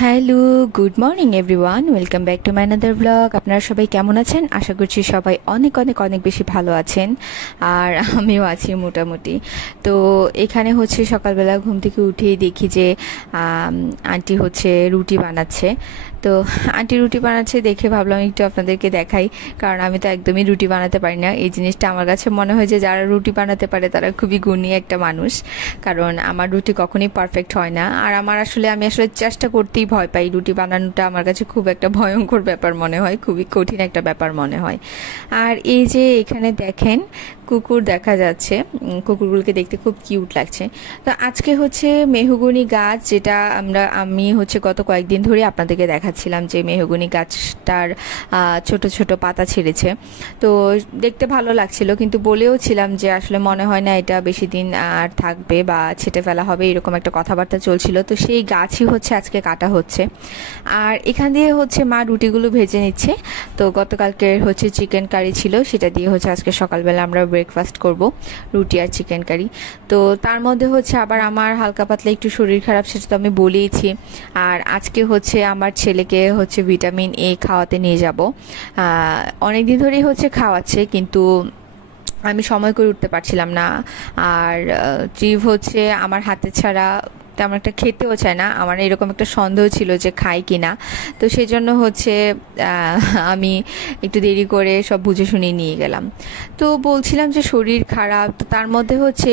Hello, good morning everyone, welcome back to my another blog. আপনারা সবাই কেমন আছেন? আশা করছি সবাই অনেক অনেক অনেক বেশি ভালো আছেন, আর আমিও আছি মোটামুটি। তো এখানে হচ্ছে সকালবেলা ঘুম থেকে উঠেই দেখি যে আন্টি হচ্ছে রুটি বানাচ্ছে। তো আন্টি রুটি বানাচ্ছে দেখে ভাবলাম একটু আপনাদেরকে দেখাই, কারণ আমি তো একদমই রুটি বানাতে পারি না। এই জিনিসটা আমার কাছে মনে হয় যে যারা রুটি বানাতে পারে তারা খুবই গুণী একটা মানুষ, কারণ আমার রুটি কখনোই পারফেক্ট হয় না। আর আমি আসলে চেষ্টা করতেই ভয় পাই। রুটি বানানোটা আমার কাছে খুব একটা ভয়ঙ্কর ব্যাপার মনে হয়, খুবই কঠিন একটা ব্যাপার মনে হয়। আর এই যে এখানে দেখেন কুকুর দেখা যাচ্ছে, কুকুরগুলোকে দেখতে খুব কিউট লাগছে। তো আজকে হচ্ছে মেহগনি গাছ, যেটা আমি হচ্ছে গত কয়েকদিন ধরে আপনাদেরকে দেখাচ্ছিলাম যে মেহগনি গাছটার ছোট ছোট পাতা ছেড়েছে। তো দেখতে ভালো লাগছিল, কিন্তু বলেও ছিলাম যে আসলে মনে হয় না এটা বেশি দিন আর থাকবে বা ছেটে ফেলা হবে, এরকম একটা কথাবার্তা চলছিল। তো সেই গাছই হচ্ছে আজকে কাটা হচ্ছে। আর এখান দিয়ে হচ্ছে মা রুটিগুলো ভেজে নিচ্ছে। তো গতকালকের হচ্ছে চিকেন কারি ছিল, সেটা দিয়ে হচ্ছে আজকে সকালবেলা আমরা ব্রেকফাস্ট করব, রুটি আর চিকেন কারি। তো তার মধ্যে হচ্ছে আবার আমার হালকা পাতলা একটু শরীর খারাপ, সেটা তো আমি বলেইছি। আর আজকে হচ্ছে আমার ছেলেকে হচ্ছে ভিটামিন এ খাওয়াতে নিয়ে যাব। অনেকদিন ধরেই হচ্ছে খাওয়াচ্ছে, কিন্তু আমি সময় করে উঠতে পারছিলাম না। আর ট্রিভ হচ্ছে আমার হাতে ছাড়া তেমন একটা খেতেও চায় না। আমার এরকম একটা সন্দেহ ছিল যে খাই কিনা। তো সেই জন্য হচ্ছে আমি একটু দেরি করে সব বুঝে শুনে নিয়ে গেলাম। তো বলছিলাম যে শরীর খারাপ, তো তার মধ্যে হচ্ছে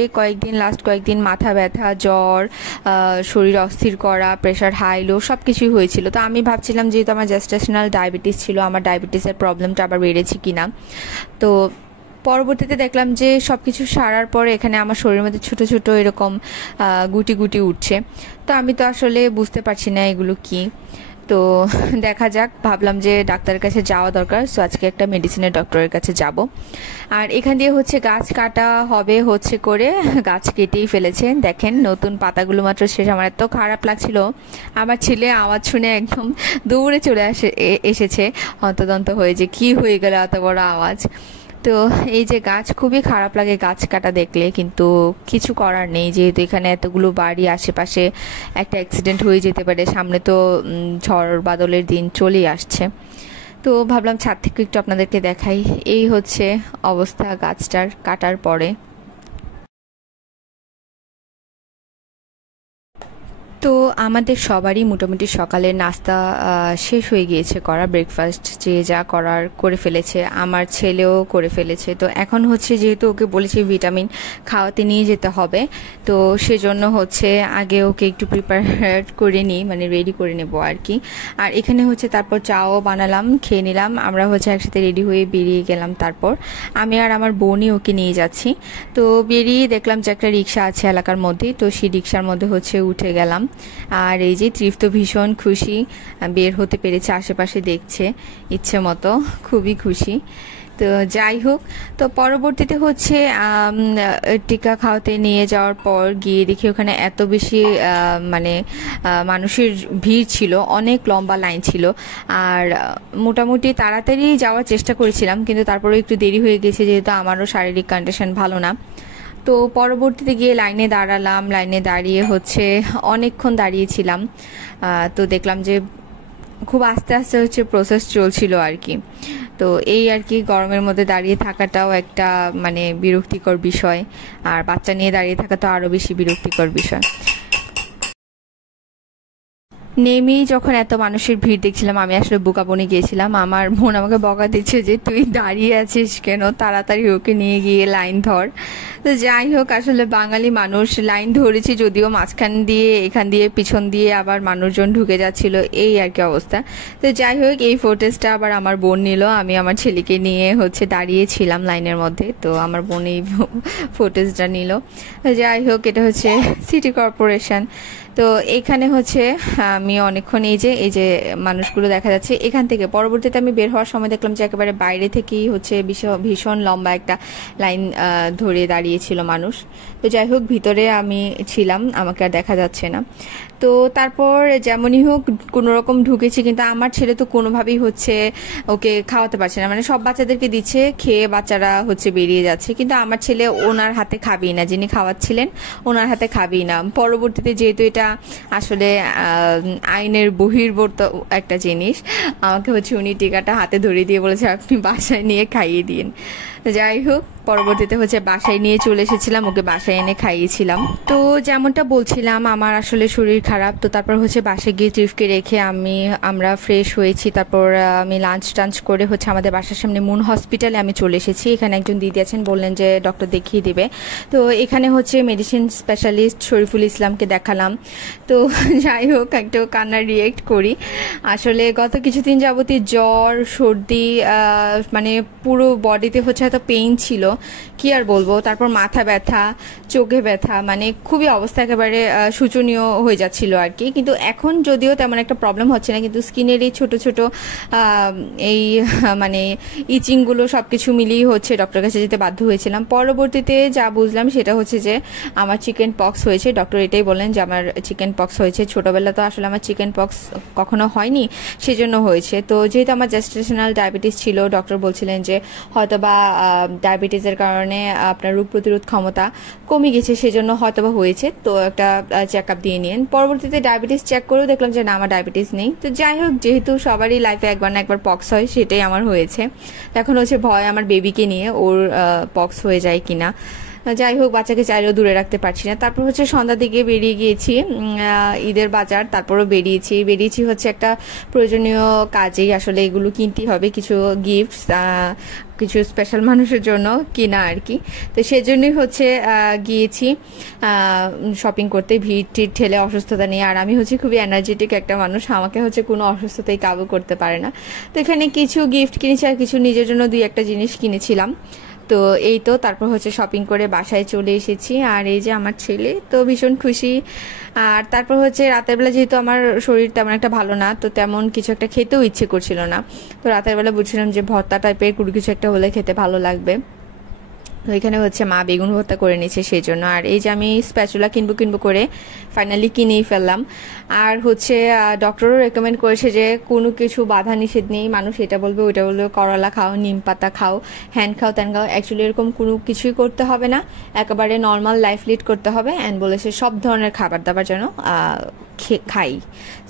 লাস্ট কয়েকদিন মাথা ব্যথা, জ্বর, শরীর অস্থির করা, প্রেশার হাই লো সব কিছুই হয়েছিল। তো আমি ভাবছিলাম যেহেতু আমার জেস্টেশনাল ডায়াবেটিস ছিল, আমার ডায়াবেটিসের প্রবলেমটা আবার বেড়েছে কিনা। তো পরবর্তীতে দেখলাম যে সব কিছু সারার পরে এখানে আমার শরীরের মধ্যে ছোট ছোট এরকম গুটি গুটি উঠছে। তো আমি তো আসলে বুঝতে পারছি না এগুলো কি। তো দেখা যাক, ভাবলাম যে ডাক্তারের কাছে যাওয়া দরকার। সো আজকে একটা মেডিসিনের ডক্টরের কাছে যাব। আর এখান দিয়ে হচ্ছে গাছ কাটা হবে হচ্ছে করে, গাছ কেটেই ফেলেছে। দেখেন নতুন পাতাগুলো মাত্র শেষ। আমার এত খারাপ লাগছিল, আমার ছেলে আওয়াজ শুনে একদম দৌড়ে চলে এসেছে হন্তদন্ত হয়ে, যে কি হয়ে গেল এত বড় আওয়াজ। তো এই যে গাছ, খুবই খারাপ লাগে গাছ কাটা দেখলে, কিন্তু কিছু করার নেই, যেহেতু এখানে এতগুলো বাড়ি আশেপাশে, একটা অ্যাক্সিডেন্ট হয়ে যেতে পারে। সামনে তো ঝড় বাদলের দিন চলেই আসছে। তো ভাবলাম ছাদ থেকে একটু আপনাদেরকে দেখাই। এই হচ্ছে অবস্থা গাছটার কাটার পরে। তো আমাদের সবারই মোটামুটি সকালের নাস্তা শেষ হয়ে গিয়েছে করা, ব্রেকফাস্ট যে যা করার করে ফেলেছে, আমার ছেলেও করে ফেলেছে। তো এখন হচ্ছে যেহেতু ওকে বলেছি ভিটামিন খাওয়াতে নিয়ে যেতে হবে, তো সেজন্য হচ্ছে আগে ওকে একটু প্রিপেয়ার করে নিই, মানে রেডি করে নেবো আর কি। আর এখানে হচ্ছে তারপর চাও বানালাম, খেয়ে নিলাম। আমরা হচ্ছে একসাথে রেডি হয়ে বেরিয়ে গেলাম। তারপর আমি আর আমার বোনই ওকে নিয়ে যাচ্ছি। তো বেরিয়ে দেখলাম যে একটা রিক্সা আছে এলাকার মধ্যে, তো সেই রিক্সার মধ্যে হচ্ছে উঠে গেলাম। আর এই যে তৃপ্ত ভীষণ খুশি, বের হতে পেরেছে, আশেপাশে দেখছে ইচ্ছে মতো, খুবই খুশি। তো যাই হোক, তো পরবর্তীতে হচ্ছে টিকা খাওয়াতে নিয়ে যাওয়ার পর গিয়ে দেখি ওখানে এত বেশি মানে মানুষের ভিড় ছিল, অনেক লম্বা লাইন ছিল। আর মোটামুটি তাড়াতাড়ি যাওয়ার চেষ্টা করেছিলাম, কিন্তু তারপরে একটু দেরি হয়ে গেছে, যেহেতু আমারও শারীরিক কন্ডিশন ভালো না। তো পরবর্তীতে গিয়ে লাইনে দাঁড়ালাম, লাইনে দাঁড়িয়ে হচ্ছে অনেকক্ষণ দাঁড়িয়েছিলাম। তো দেখলাম যে খুব আস্তে আস্তে হচ্ছে প্রসেস চলছিল আর কি। তো এই আর কি, গরমের মধ্যে দাঁড়িয়ে থাকাটাও একটা মানে বিরক্তিকর বিষয়, আর বাচ্চা নিয়ে দাঁড়িয়ে থাকা তো আরও বেশি বিরক্তিকর বিষয়। নেমেই যখন এত মানুষের ভিড় দেখছিলাম, আমি আসলে বোকা বনে গিয়েছিলাম। আমার বোন আমাকে বকা দিচ্ছে যে তুই দাঁড়িয়ে আছিস কেন, তাড়াতাড়ি ওকে নিয়ে গিয়ে লাইন ধর। তো যাই হোক, আসলে বাঙালি মানুষ, লাইন ধরেছি যদিও, মাঝখান দিয়ে এখান দিয়ে পিছন দিয়ে আবার মানুষজন ঢুকে যাচ্ছিল, এই আর কি অবস্থা। তো যাই হোক, এই ফুটেজটা আবার আমার বোন নিল, আমি আমার ছেলেকে নিয়ে হচ্ছে দাঁড়িয়েছিলাম লাইনের মধ্যে, তো আমার বোন এই ফুটেজটা নিল। যাই হোক, এটা হচ্ছে সিটি কর্পোরেশন। তো এখানে হচ্ছে আমি অনেকক্ষণ এই যে মানুষগুলো দেখা যাচ্ছে এখান থেকে। পরবর্তীতে আমি বের হওয়ার সময় দেখলাম যে একেবারে বাইরে থেকেই হচ্ছে ভীষণ লম্বা একটা লাইন ধরে দাঁড়িয়েছিল মানুষ। তো যাই হোক, ভিতরে আমি ছিলাম, আমাকে আর দেখা যাচ্ছে না। তো তারপর যেমনই হোক কোনো রকম ঢুকেছি, কিন্তু আমার ছেলে তো কোনোভাবেই হচ্ছে ওকে খাওয়াতে পারছে না, মানে সব বাচ্চাদেরকে দিচ্ছে, খেয়ে বাচ্চারা হচ্ছে বেরিয়ে যাচ্ছে, কিন্তু আমার ছেলে ওনার হাতে খাবেই না, যিনি খাওয়াচ্ছিলেন ওনার হাতে খাবেই না। পরবর্তীতে যেহেতু এটা আসলে আইনের বহির্ভূত একটা জিনিস, আমাকে হচ্ছে উনি টিকাটা হাতে ধরিয়ে দিয়ে বলেছে আপনি বাসায় নিয়ে খাইয়ে দিন। যাই হোক, পরবর্তীতে হচ্ছে বাসায় নিয়ে চলে এসেছিলাম, ওকে বাসায় এনে খাইয়েছিলাম। তো যেমনটা বলছিলাম আমার আসলে শরীর খারাপ, তো তারপর হচ্ছে বাসায় গিয়ে ত্রিফকে রেখে আমরা ফ্রেশ হয়েছি। তারপর আমি লাঞ্চ টাঞ্চ করে হচ্ছে আমাদের বাসার সামনে মুন হসপিটালে আমি চলে এসেছি। এখানে একজন দিদি আছেন, বললেন যে ডক্টর দেখিয়ে দিবে। তো এখানে হচ্ছে মেডিসিন স্পেশালিস্ট শরীফুল ইসলামকে দেখালাম। তো যাই হোক, একটু কান্নার রিয়েক্ট করি। আসলে গত কিছুদিন যাবতীয় জ্বর, সর্দি, মানে পুরো বডিতে হচ্ছে হয়তো পেইন ছিল, কি আর বলবো। তারপর মাথা ব্যথা, চোখে ব্যথা, মানে খুবই অবস্থা একেবারে শোচনীয় হয়ে যাচ্ছিল আর কি। কিন্তু এখন যদিও তেমন একটা প্রবলেম হচ্ছে না, কিন্তু স্কিনের এই ছোট ছোট এই মানে ইচিংগুলো সবকিছু মিলিয়ে হচ্ছে ডক্টরের কাছে যেতে বাধ্য হয়েছিলাম। পরবর্তীতে যা বুঝলাম সেটা হচ্ছে যে আমার চিকেন পক্স হয়েছে। ডক্টর এটাই বললেন যে আমার চিকেন পক্স হয়েছে। ছোটবেলা তো আসলে আমার চিকেন পক্স কখনো হয়নি, সেজন্য হয়েছে। তো যেহেতু আমার জেস্টেশনাল ডায়াবেটিস ছিল, ডক্টর বলছিলেন যে হয়তোবা ডায়াবেটিসের কারণে আপনার রোগ প্রতিরোধ ক্ষমতা কমে গেছে, সেজন্য হয়তোবা হয়েছে। তো একটা চেক আপ দিয়ে নিন। পরবর্তীতে ডায়াবেটিস চেক করেও দেখলাম যে না, আমার ডায়াবেটিস নেই। তো যাই হোক, যেহেতু সবারই লাইফে একবার না একবার পক্স হয়, সেটাই আমার হয়েছে। এখন হচ্ছে ভয় আমার বেবিকে নিয়ে, ওর পক্স হয়ে যায় কিনা। যাই হোক, বাচ্চাকে চাইলেও দূরে রাখতে পারছি না। তারপর হচ্ছে সন্ধ্যার দিকে বেরিয়ে গিয়েছি ঈদের বাজার। তারপরও বেরিয়েছি হচ্ছে একটা প্রয়োজনীয় কাজেই, আসলে এগুলো কিনতেই হবে, কিছু গিফটস, কিছু স্পেশাল মানুষের জন্য কিনা আর কি। তো সেজন্যই হচ্ছে গিয়েছি শপিং করতে, ভিড় টিড় ঠেলে, অসুস্থতা নিয়ে। আর আমি হচ্ছে খুবই এনার্জেটিক একটা মানুষ, আমাকে হচ্ছে কোনো অসুস্থতাই কাবু করতে পারে না। তো এখানে কিছু গিফট কিনেছি আর কিছু নিজের জন্য 2-1টা জিনিস কিনেছিলাম। তো এই তো, তারপর হচ্ছে শপিং করে বাসায় চলে এসেছি। আর এই যে আমার ছেলে, তো ভীষণ খুশি। আর তারপর হচ্ছে রাতের বেলা যেহেতু আমার শরীর তেমন একটা ভালো না, তো তেমন কিছু একটা খেতেও ইচ্ছে করছিল না। তো রাতের বেলা বুঝছিলাম যে ভর্তা টাইপের কোনো কিছু একটা হলে খেতে ভালো লাগবে। তো এখানে হচ্ছে মা বেগুন ভর্তা করে নিচ্ছে সেই জন্য। আর এই যে আমি স্প্যাচুলা কিনবো করে ফাইনালি কিনেই ফেললাম। আর হচ্ছে ডক্টরও রেকমেন্ড করেছে যে কোনো কিছু বাধা নিষেধ নেই, মানুষ এটা বলবে ওইটা বলবে, করলা খাও, নিম পাতা খাও, হ্যান্ড খাও, ত্যান খাও। অ্যাকচুয়ালি এরকম কোনো কিছুই করতে হবে না, একেবারে নর্মাল লাইফ লিড করতে হবে। অ্যান্ড বলেছে সব ধরনের খাবার দাবার যেন খাই।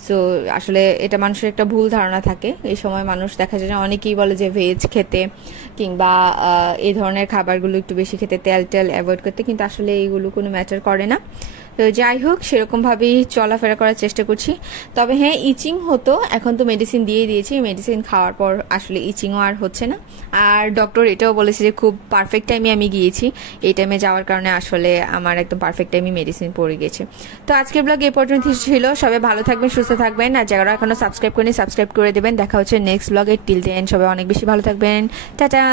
সো আসলে এটা মানুষের একটা ভুল ধারণা থাকে। এই সময় মানুষ দেখা যায় অনেকেই বলে যে ভেজ খেতে, কিংবা এই ধরনের খাবারগুলো একটু বেশি খেতে, তেল অ্যাভয়েড করতে, কিন্তু আসলে এইগুলো কোনো ম্যাটার করে না। তো যাই হোক, সেরকমভাবেই চলাফেরা করার চেষ্টা করছি। তবে হ্যাঁ, ইচিং হতো, এখন তো মেডিসিন দিয়ে দিয়েছি। মেডিসিন খাওয়ার পর আসলে ইচিংও আর হচ্ছে না। আর ডক্টর এটাও বলেছে যে খুব পারফেক্ট টাইমে আমি গিয়েছি, এই টাইমে যাওয়ার কারণে আসলে আমার একদম পারফেক্ট টাইমে মেডিসিন পড়ে গেছে। তো আজকের ব্লগ এ পর্যন্ত ছিল। সবাই ভালো থাকবেন, সুস্থ থাকবেন। আর যারা এখনো সাবস্ক্রাইব করেনি, সাবস্ক্রাইব করে দেবেন। দেখা হচ্ছে নেক্সট ব্লগে। টিল দেন সবাই অনেক বেশি ভালো থাকবেন। টাটা।